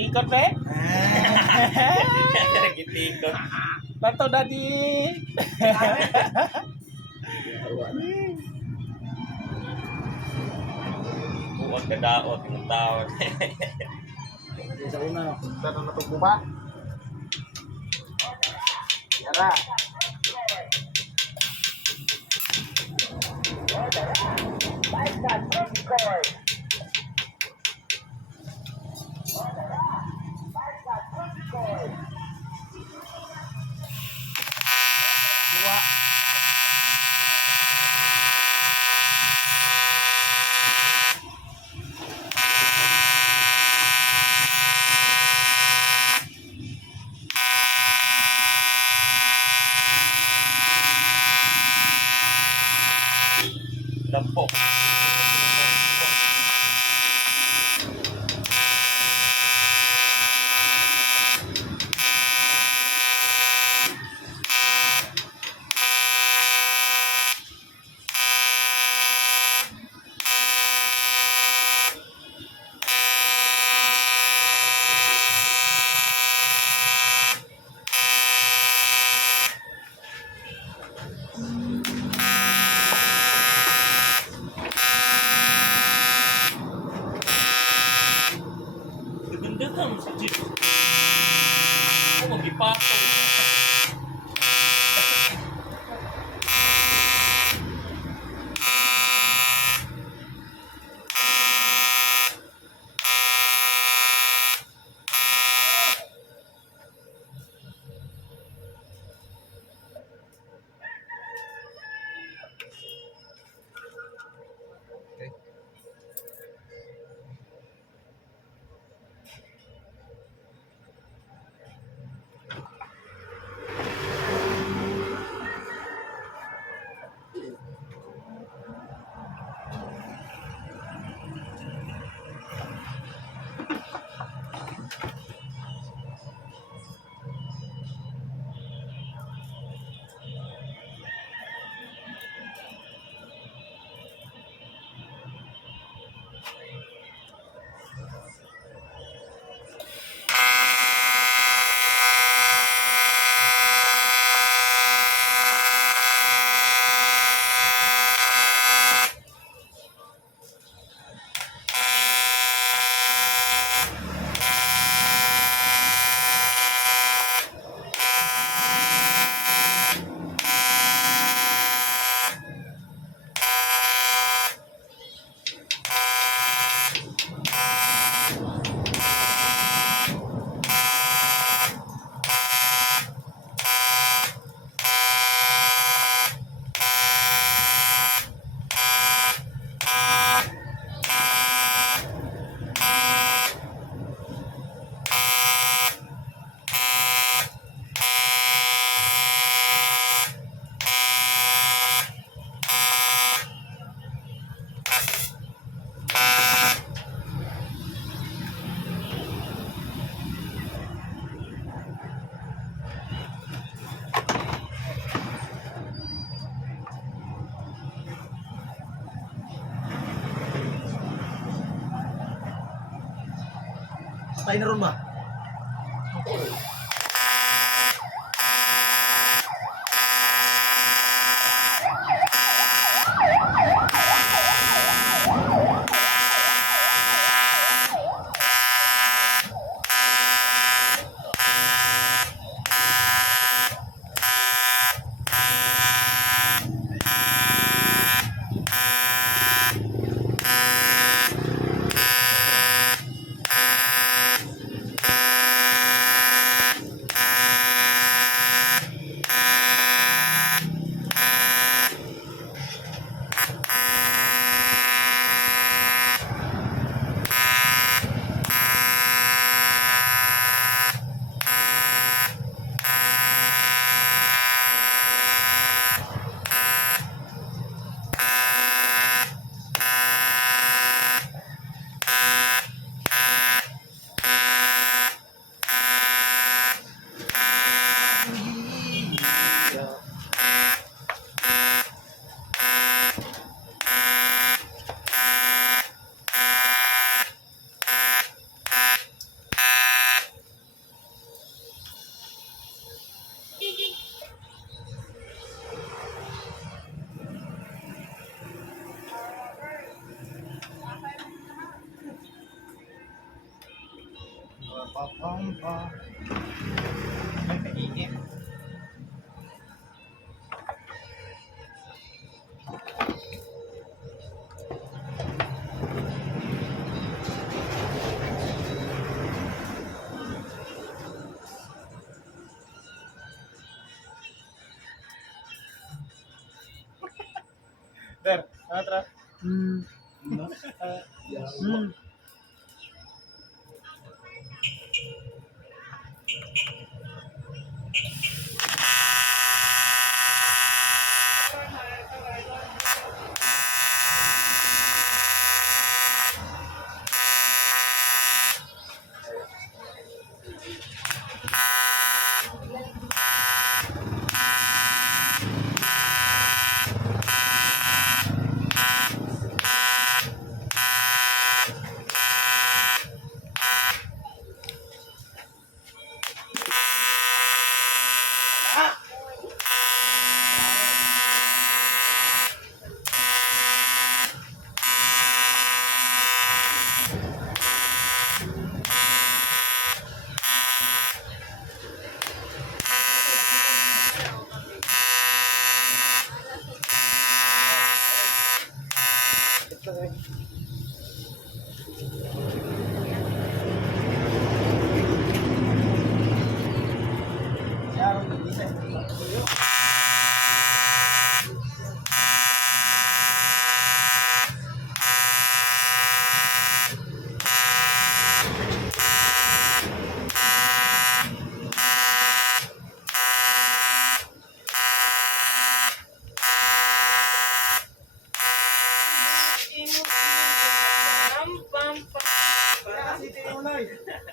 Ikot be? Gitikot. Tato dadi. Huwag ka daot, yung tawon. Sa una, tanong na pagbuba. Yara. Dua. Dampo. Ganda-ganda mo sa jeep. Oh, mag-ipatong. Patay na ron ba? Papampa. Ay, kainit. Der, tara.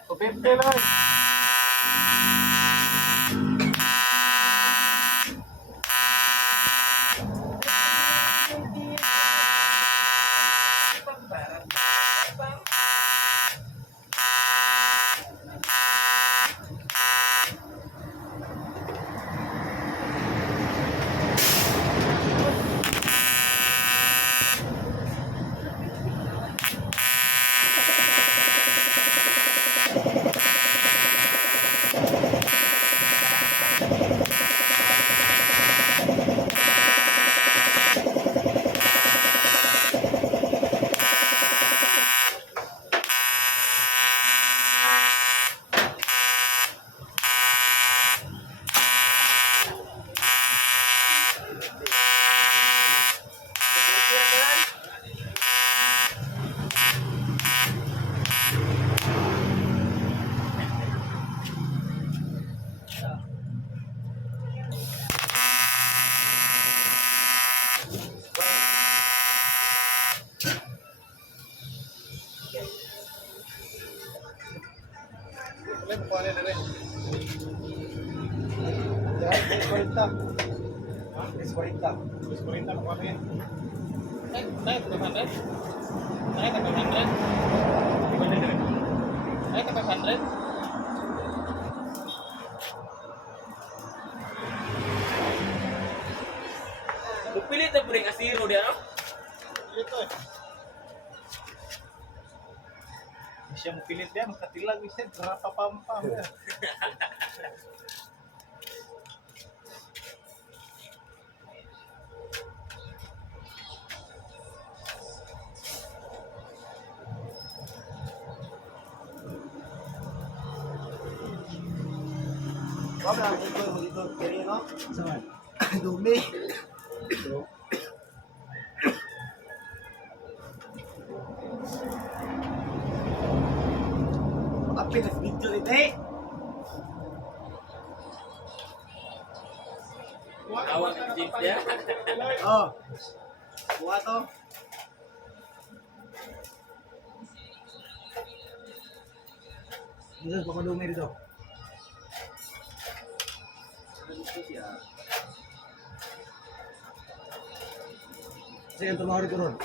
Pupente lang. Lem, kuha nila rin. Yan, eskwenta. Eskwenta. Eskwenta, kuha nila. Tayo, 500? Tayo, 500? Tayo, 500? Magpilit na po rin asiro diyan, no? Ito eh. Siya mo pilit yan, katilag isip, rapapampa. Kau lang, ito, kaya no? Saan? Dumi. Pinas video rin eh. Awak ng jeep niya. Oh. Buha to. Dito, pakulungi dito. Sige, tumawari ko ron.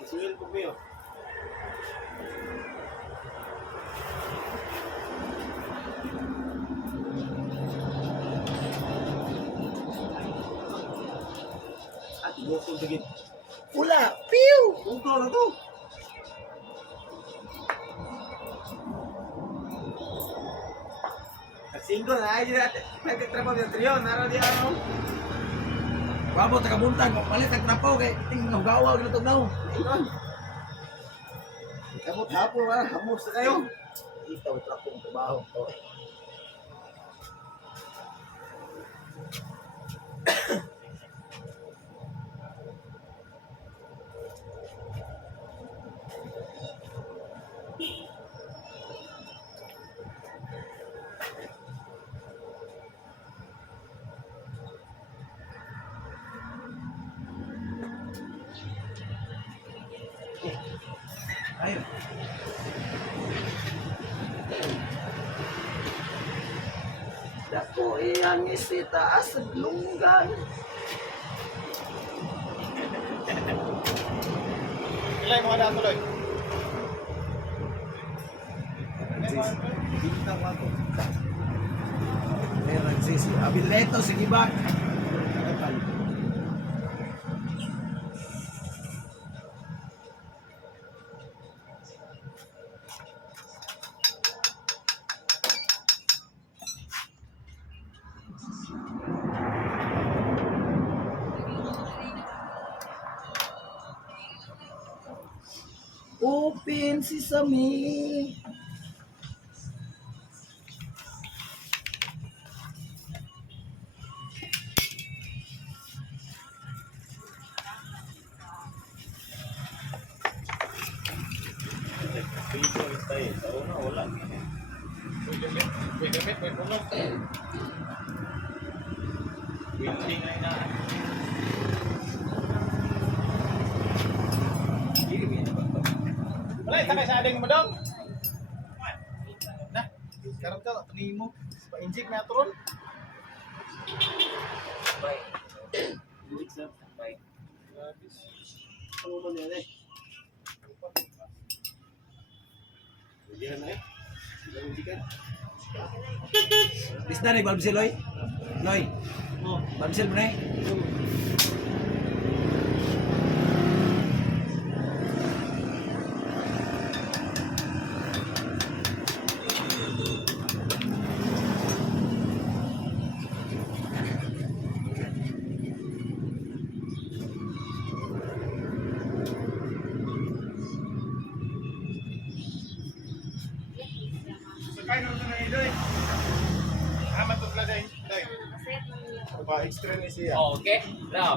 Isuil ko kayo. At bukol digit. Pula! Piu! Bukol na to! Single na, hindi natin. Nagtatrabaho ng trio, naroon di ano. Wabo tagabuntag, mapalit ang trapo kay tingnan gawa gyud tug naw. Ayun. Kamu tapo ba? Hamos na kayo. Ito, trapo ng trabaho. Ayun. Dako iyang isitaas sa lunggan. Ilay mga datuloy. Bintang ako. Pero nagsisi. Abileto sige ba? Open sesame. Pito istay. Sa una wala. Wait, puno. Waiting na ina. Wala, takay sa ading mo dong. Nah, karon ka nimo. Pa-inject na turon. Bye. Inject sa bye. Ano man yan eh? Diyan na eh. Inject. Bisna ni Balbsil Loy. Loy. Oh, Balbsil mo na. Sakay na rin na idoy. Amat to pala day. Day. Pa extra ni siya. Okay. Now.